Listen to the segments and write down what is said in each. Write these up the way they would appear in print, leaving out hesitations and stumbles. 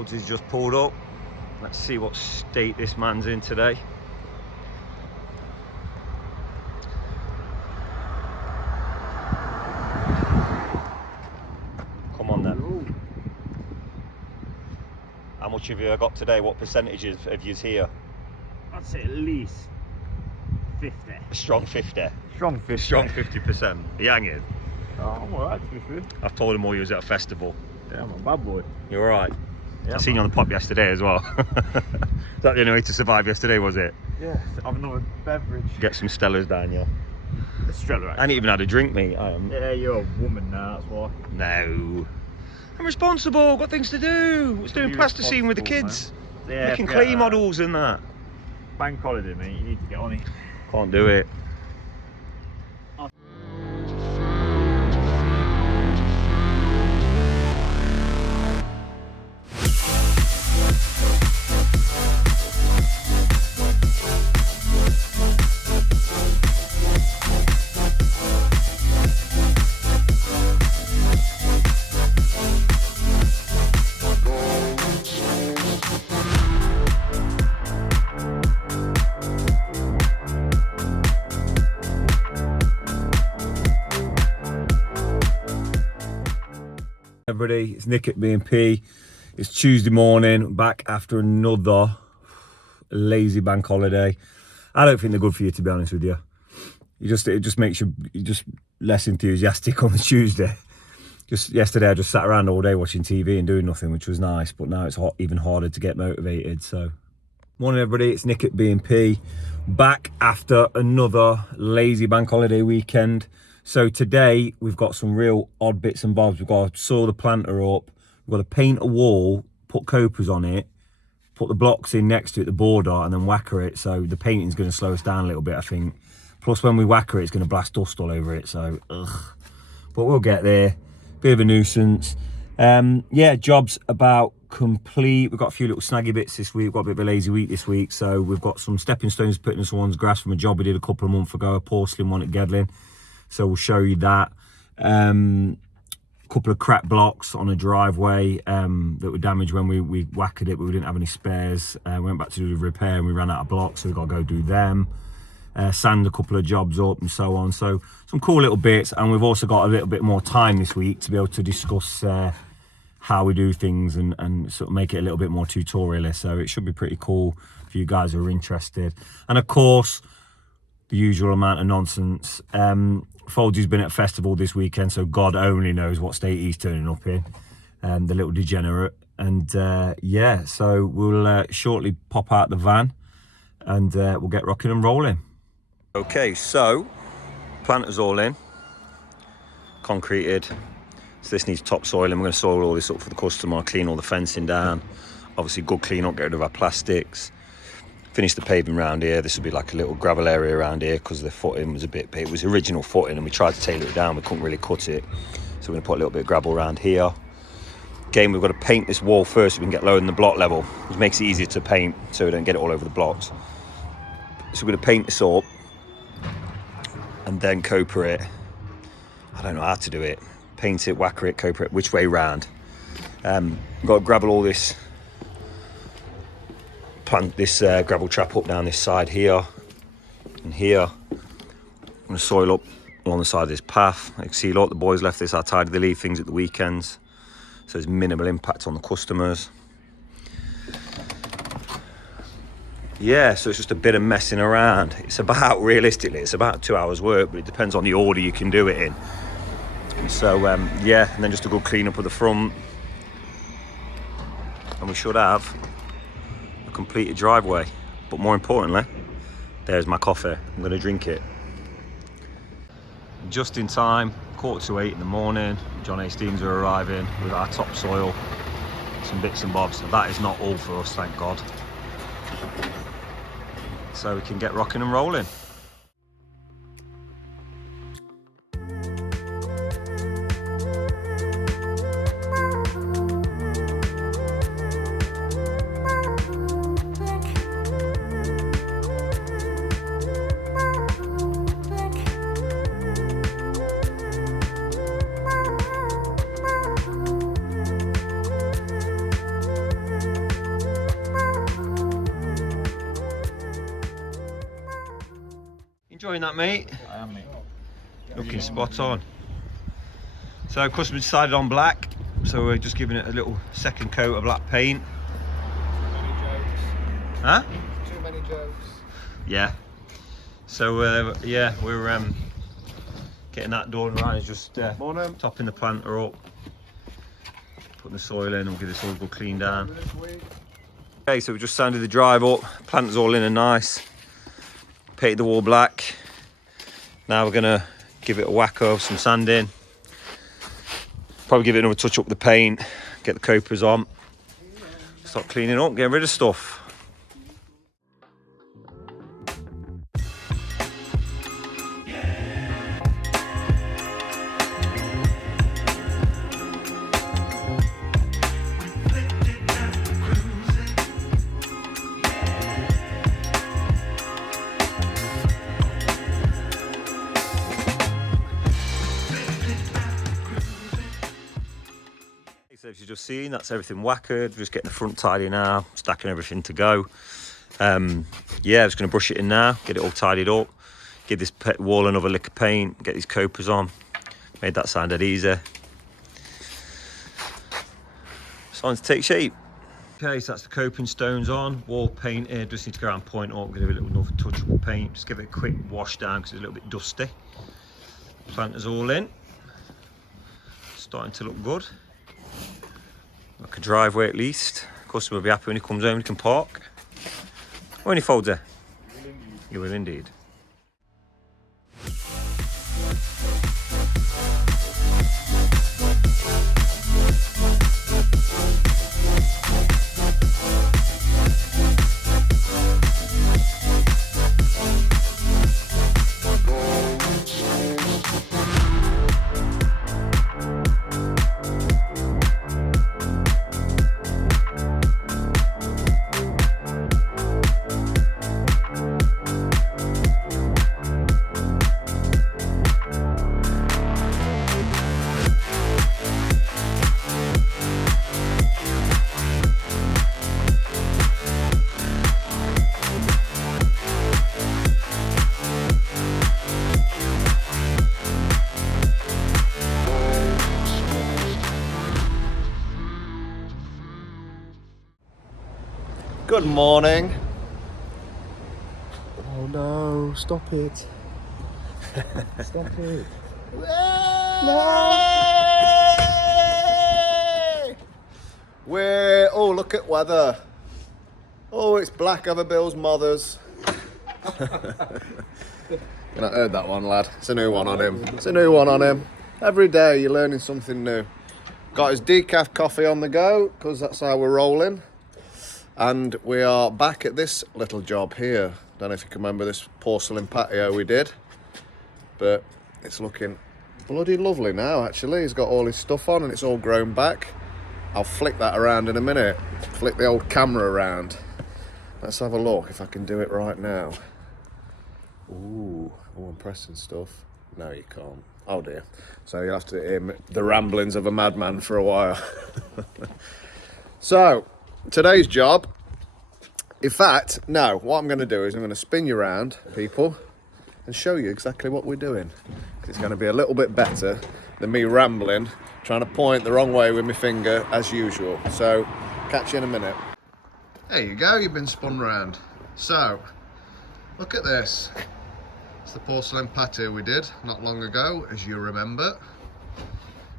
Foldsey's just pulled up. Let's see what state this man's in today. Come on then. How much have you got today? What percentage of you's here? I'd say at least 50. A strong 50. Strong 50. Strong 50%. Are you hanging? Oh, I'm alright to be fair. I've told him all you was at a festival. Yeah, I'm a bad boy. You're alright? Yeah, I seen you on the pop yesterday as well. Is that the only way to survive yesterday, was it? Yeah, have another beverage. Get some Stellas down, yeah. Stella, I ain't even had a drink, mate. I am. Yeah, you're a woman now, that's why. No. I'm responsible, got things to do. I was doing plasticine with the kids. Yeah, making clay models and that. Bank holiday, mate, you need to get on it. Can't do it. Everybody, it's Nick at B&P. It's Tuesday morning, back after another lazy bank holiday. I don't think they're good for you, to be honest with you. It just makes you just less enthusiastic on the Tuesday. Just yesterday, I just sat around all day watching TV and doing nothing, which was nice. But now it's even harder to get motivated. So, morning everybody, it's Nick at B&P. Back after another lazy bank holiday weekend. So today we've got some real odd bits and bobs. We've got to saw the planter up, we've got to paint a wall, put copers on it, put the blocks in next to it, the border, and then whacker it. So the painting's going to slow us down a little bit, I think. Plus when we whacker it, it's going to blast dust all over it, so ugh. But we'll get there. Bit of a nuisance. Yeah, job's about complete. We've got a few little snaggy bits this week. We've got a bit of a lazy week this week, so we've got some stepping stones putting in someone's grass from a job we did a couple of months ago, a porcelain one at Gedlin. So we'll show you that. A couple of cracked blocks on a driveway that were damaged when we whacked it, but we didn't have any spares. We went back to do the repair and we ran out of blocks, so we've got to go do them. Sand a couple of jobs up and so on. So some cool little bits, and we've also got a little bit more time this week to be able to discuss how we do things and sort of make it a little bit more tutorial. So it should be pretty cool for you guys who are interested. And of course, the usual amount of nonsense. Foldsey's been at a festival this weekend, so God only knows what state he's turning up in, the little degenerate. And yeah, so we'll shortly pop out the van and we'll get rocking and rolling. Okay, so planter's all in, concreted. So this needs topsoil, and we're going to soil all this up for the customer, clean all the fencing down. Obviously, good clean up, get rid of our plastics. Finish the paving around here. This will be like a little gravel area around here because the footing was a bit big. It was original footing and we tried to tailor it down. We couldn't really cut it. So we're going to put a little bit of gravel around here. Again, we've got to paint this wall first so we can get lower than the block level, which makes it easier to paint so we don't get it all over the blocks. So we're going to paint this up and then coper it. I don't know how to do it. Paint it, whacker it, coper it, which way round. We've got to gravel all this, plant this gravel trap up down this side here and here. I'm going to soil up along the side of this path. You can see, look, the boys left this outside. They leave things at the weekends, so there's minimal impact on the customers. Yeah, so it's just a bit of messing around. It's about, realistically, it's about 2 hours work, but it depends on the order you can do it in. So yeah, and then just a good clean up of the front, and we should have a completed driveway. But more importantly, there's my coffee. I'm going to drink it. Just in time, 7:45 in the morning. John Hastings are arriving with our topsoil, some bits and bobs. That is not all for us, thank God. So we can get rocking and rolling. Enjoying that, mate? I am, mate. Looking spot on. So customer decided on black, so we're just giving it a little second coat of black paint. Too many jokes. Huh? Too many jokes. Yeah. So yeah, we're getting that done. Ryan's just Morning. topping the planter up, putting the soil in, and we'll get this all go clean down. Okay, so we just sanded the drive up, planter's all in and nice. Painted the wall black. Now we're gonna give it a whack of some sanding. Probably give it another touch up with the paint, get the copers on, start cleaning up, getting rid of stuff. So as you've just seen, that's everything whackered. Just getting the front tidy now, stacking everything to go. Yeah, just going to brush it in now, get it all tidied up, give this wall another lick of paint, get these copers on. Made that sound dead easy. Starting to take shape. Okay, so that's the coping stones on, wall painted. Just need to go around point up, give it a little another touch up of paint. Just give it a quick wash down because it's a little bit dusty. Planters all in, starting to look good. Like a driveway at least. Customer will be happy when he comes home, he can park. Or any folds there? You will indeed. Good morning. Oh no, stop it. Stop it. No! Oh, look at weather. Oh, it's Black Other Bill's mothers. I heard that one, lad. It's a new one on him. It's a new one on him. Every day you're learning something new. Got his decaf coffee on the go, because that's how we're rolling. And we are back at this little job here. Don't know if you can remember this porcelain patio we did, but it's looking bloody lovely now, actually. He's got all his stuff on and it's all grown back. I'll flick that around in a minute. Flick the old camera around. Let's have a look if I can do it right now. Ooh, oh, I'm pressing stuff. No, you can't. Oh dear. So you'll have to hear the ramblings of a madman for a while. So, today's job, in fact, no, what I'm going to do is I'm going to spin you around, people, and show you exactly what we're doing. It's going to be a little bit better than me rambling, trying to point the wrong way with my finger as usual. So, catch you in a minute. There you go, you've been spun round. So, look at this. It's the porcelain patio we did not long ago, as you remember.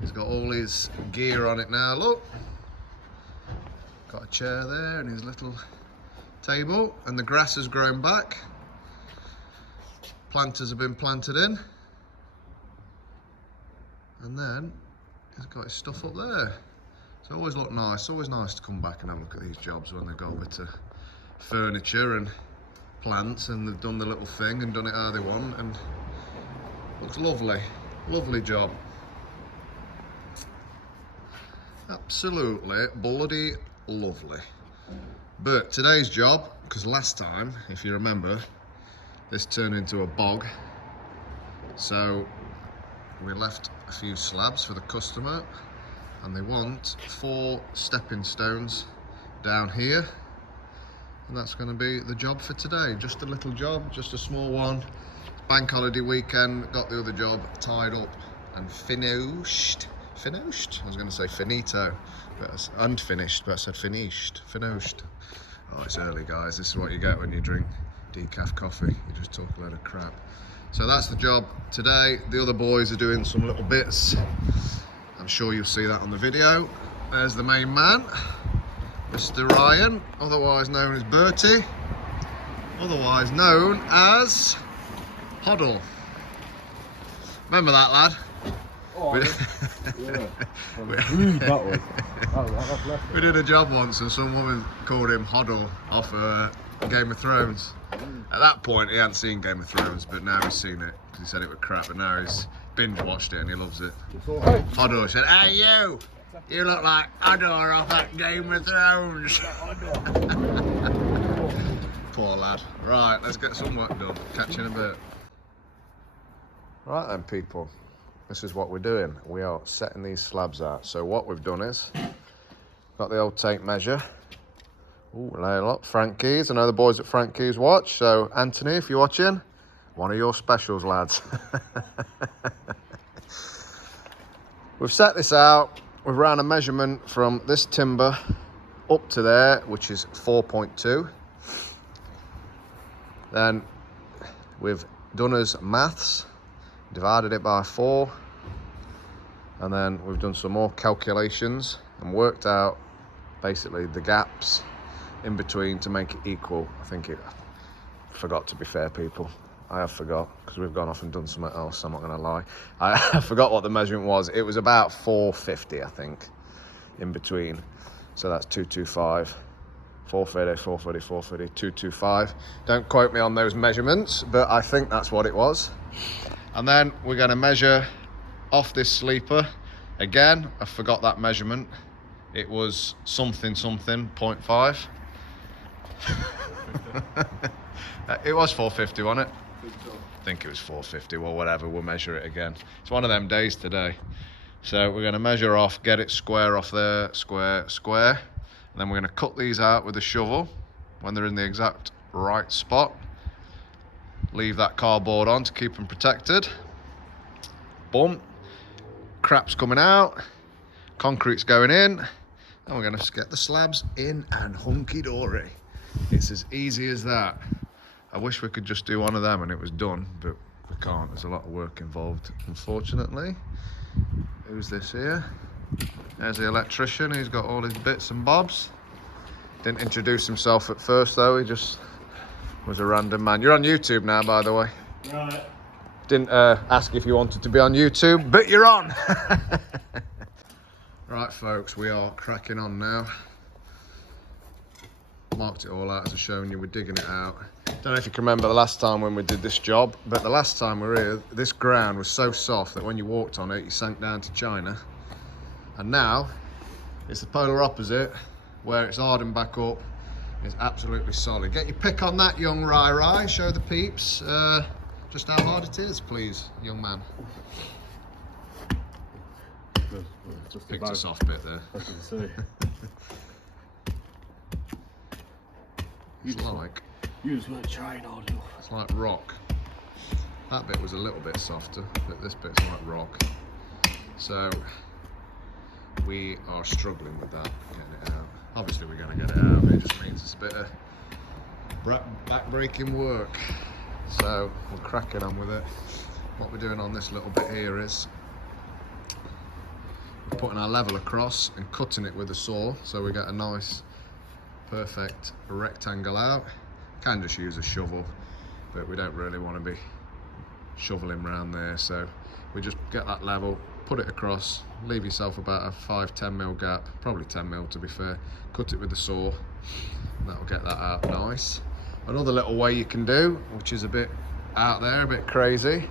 He's got all his gear on it now, look. Got a chair there and his little table, and the grass has grown back. Planters have been planted in, and then he's got his stuff up there. So always look nice. It's always nice to come back and have a look at these jobs when they've got a bit of furniture and plants and they've done the little thing and done it how they want, and looks lovely. Lovely job. Absolutely bloody lovely. But today's job, because last time, if you remember, this turned into a bog, so we left a few slabs for the customer, and they want 4 stepping stones down here, and that's going to be the job for today. Just a little job, just a small one. It's bank holiday weekend, got the other job tied up and finished. Finished? I was going to say finito, but unfinished, but I said finished. Oh, it's early, guys. This is what you get when you drink decaf coffee. You just talk a load of crap. So that's the job today. The other boys are doing some little bits. I'm sure you'll see that on the video. There's the main man, Mr. Ryan, otherwise known as Bertie, otherwise known as Hoddle. Remember that, lad? Oh, we did a job once and some woman called him Hoddle off Game of Thrones. At that point he hadn't seen Game of Thrones, but now he's seen it because he said it was crap, but now he's binge watched it and he loves it. Hoddle said, "Hey you look like Hoddle off that Game of Thrones." Poor lad. Right, let's get some work done. Catch you in a bit. Right then, people. This is what we're doing. We are setting these slabs out. So what we've done is, got the old tape measure. Ooh, lay a lot. Frankie's. I know the boys at Frankie's watch. So Anthony, if you're watching, one of your specials, lads. We've set this out. We've ran a measurement from this timber up to there, which is 4.2. Then we've done as maths. Divided it by 4, and then we've done some more calculations and worked out basically the gaps in between to make it equal. Forgot, to be fair, people. I have forgot because we've gone off and done something else. I'm not going to lie. I forgot what the measurement was. It was about 450, I think, in between. So that's 225. 430, 430, 430, 225. Don't quote me on those measurements, but I think that's what it was. And then we're going to measure off this sleeper. Again, I forgot that measurement. It was something, 0.5. It was 450, wasn't it? I think it was 450, well, whatever, we'll measure it again. It's one of them days today. So we're going to measure off, get it square off there, square. And then we're going to cut these out with a shovel when they're in the exact right spot. Leave that cardboard on to keep them protected. Boom. Crap's coming out. Concrete's going in. And we're going to get the slabs in and hunky-dory. It's as easy as that. I wish we could just do one of them and it was done, but we can't. There's a lot of work involved, unfortunately. Who's this here? There's the electrician. He's got all his bits and bobs. Didn't introduce himself at first, though. He just was a random man. You're on YouTube now, by the way. Right. Didn't ask if you wanted to be on YouTube, but you're on. Right, folks, we are cracking on now. Marked it all out as I've shown you. We're digging it out. Don't know if you can remember the last time when we did this job, but the last time we were here, this ground was so soft that when you walked on it, you sank down to China. And now, it's the polar opposite, where it's hardened back up. It's absolutely solid. Get your pick on that, young Rai. Show the peeps just how hard it is, please, young man. Just Picked a soft bit there. I can see. You just weren't trying, Arnold. It's like rock. That bit was a little bit softer, but this bit's like rock. So we are struggling with that, getting it out. Obviously we're going to get it out, but it just means it's a bit of back-breaking work. So we're cracking on with it. What we're doing on this little bit here is we're putting our level across and cutting it with a saw, so we get a nice, perfect rectangle out. Can just use a shovel, but we don't really want to be shoveling around there, so we just get that level, put it across, leave yourself about a 5-10 mil gap, probably 10 mil to be fair, cut it with the saw, and that'll get that out nice. Another little way you can do, which is a bit out there, a bit crazy,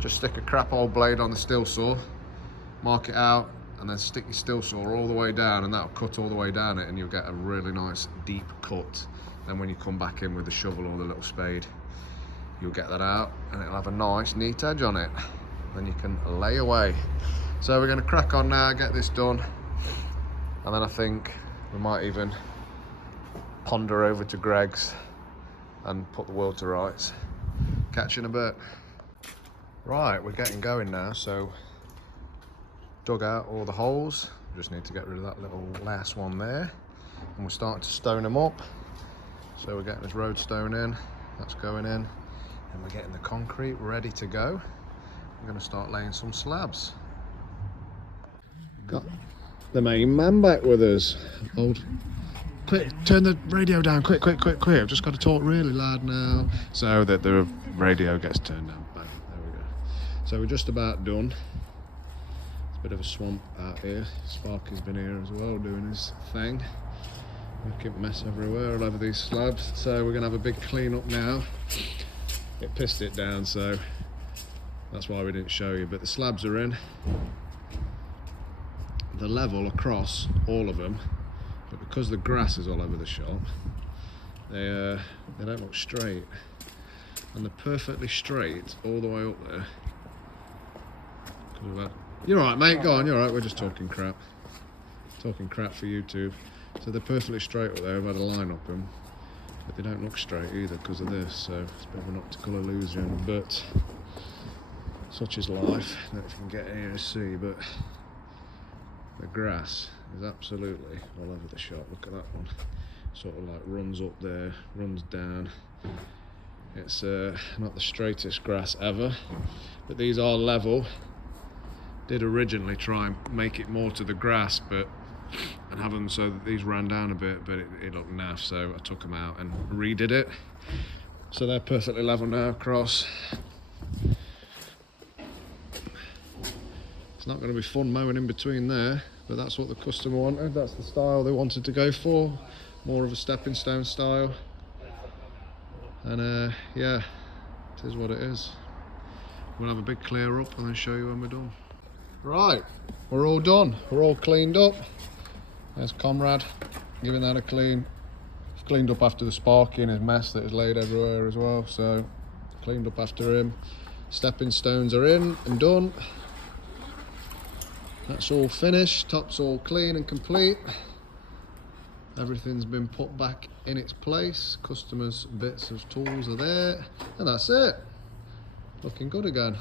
just stick a crap old blade on the still saw, mark it out, and then stick your still saw all the way down, and that'll cut all the way down it, and you'll get a really nice deep cut. Then when you come back in with the shovel or the little spade, you'll get that out, and it'll have a nice neat edge on it. Then you can lay away. So we're going to crack on now, get this done, and then I think we might even ponder over to Greg's and put the world to rights. Catch you in a bit. Right, we're getting going now, so dug out all the holes. Just need to get rid of that little last one there. And we're starting to stone them up. So we're getting this road stone in, that's going in. And we're getting the concrete ready to go. We're gonna start laying some slabs. Got the main man back with us. Old. Quick, turn the radio down, quick, quick, quick, quick. I've just got to talk really loud now so that the radio gets turned down. Bang, there we go. So we're just about done. It's a bit of a swamp out here. Sparky's been here as well doing his thing. Making mess everywhere all over these slabs. So we're gonna have a big clean up now. It pissed it down, so that's why we didn't show you, but the slabs are in. The level across all of them, but because the grass is all over the shop, they don't look straight, and they're perfectly straight all the way up there. You're right, mate. Go on. You're right. We're just talking crap. Talking crap for YouTube. So they're perfectly straight up there. I've had a line up them, but they don't look straight either because of this. So it's a bit of an optical illusion, but such is life. I don't know if you can get here to see, but the grass is absolutely all over the shop. Look at that one. Sort of like runs up there, runs down. It's not the straightest grass ever, but these are level. Did originally try and make it more to the grass, and have them so that these ran down a bit, but it looked naff, so I took them out and redid it. So they're perfectly level now across. It's not going to be fun mowing in between there, but that's what the customer wanted. That's the style they wanted to go for, more of a stepping stone style. And yeah, it is what it is. We'll have a big clear up and then show you when we're done. Right, we're all done. We're all cleaned up. There's Comrade giving that a clean. He's cleaned up after the Sparky and his mess that is laid everywhere as well. So cleaned up after him. Stepping stones are in and done. That's all finished. Top's all clean and complete. Everything's been put back in its place. Customers' bits of tools are there, and that's it. Looking good again.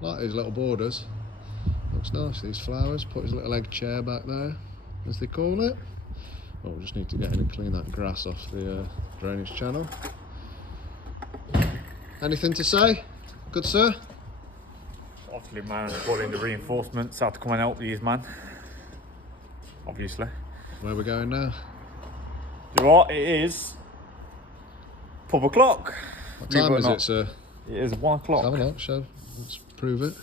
Like these little borders. Looks nice, these flowers. Put his little egg chair back there, as they call it. Well, we just need to get in and clean that grass off the drainage channel. Anything to say? Good, sir? Obviously, man, calling the reinforcements had to come and help these, man. Obviously. Where are we going now? You know what? It is pub o'clock. What time is it, sir? It is 1 o'clock. Let's have a look, show. Let's prove it.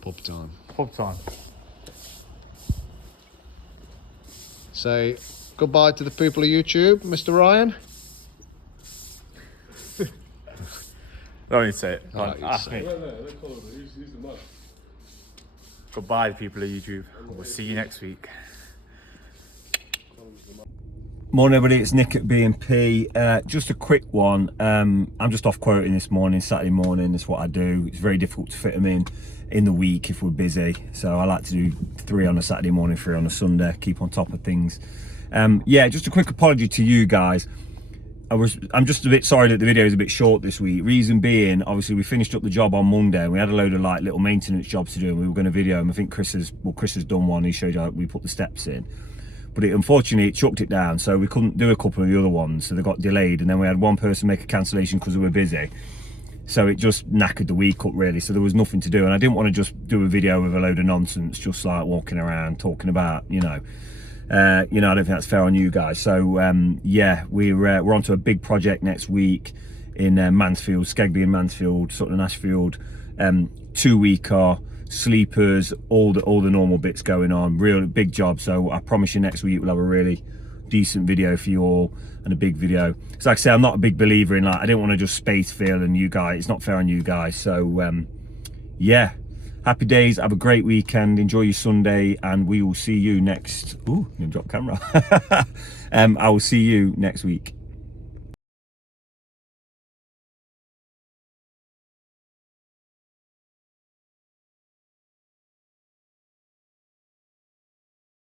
Pub time. Pub time. Say goodbye to the people of YouTube, Mr. Ryan. Don't need to say it. Alright, you Ask say me. He's the man. Goodbye, people of YouTube. We'll see you next week. Morning everybody, it's Nick at B&P. Just a quick one. I'm just off quoting this morning, Saturday morning. That's what I do. It's very difficult to fit them in the week if we're busy. So I like to do 3 on a Saturday morning, 3 on a Sunday, keep on top of things. Yeah, just a quick apology to you guys. I'm just a bit sorry that the video is a bit short this week. Reason being, obviously we finished up the job on Monday and we had a load of like little maintenance jobs to do and we were going to video them. I think Chris has done one. He showed you how we put the steps in. But unfortunately, it chucked it down, so we couldn't do a couple of the other ones, so they got delayed, and then we had one person make a cancellation because we were busy. So it just knackered the week up, really, so there was nothing to do, and I didn't want to just do a video with a load of nonsense, just like walking around, talking about, I don't think that's fair on you guys. So, yeah, we're onto a big project next week in Mansfield, Skegby and Mansfield, Sutton and Ashfield, 2-weeker, sleepers, all the normal bits going on. Real big job, so I promise you next week we'll have a really decent video for you all and a big video. So like I say, I'm not a big believer in like, I didn't want to just space fill and you guys, it's not fair on you guys. So yeah, happy days, have a great weekend, enjoy your Sunday, and we will see you next, ooh, I'm gonna drop camera. I will see you next week.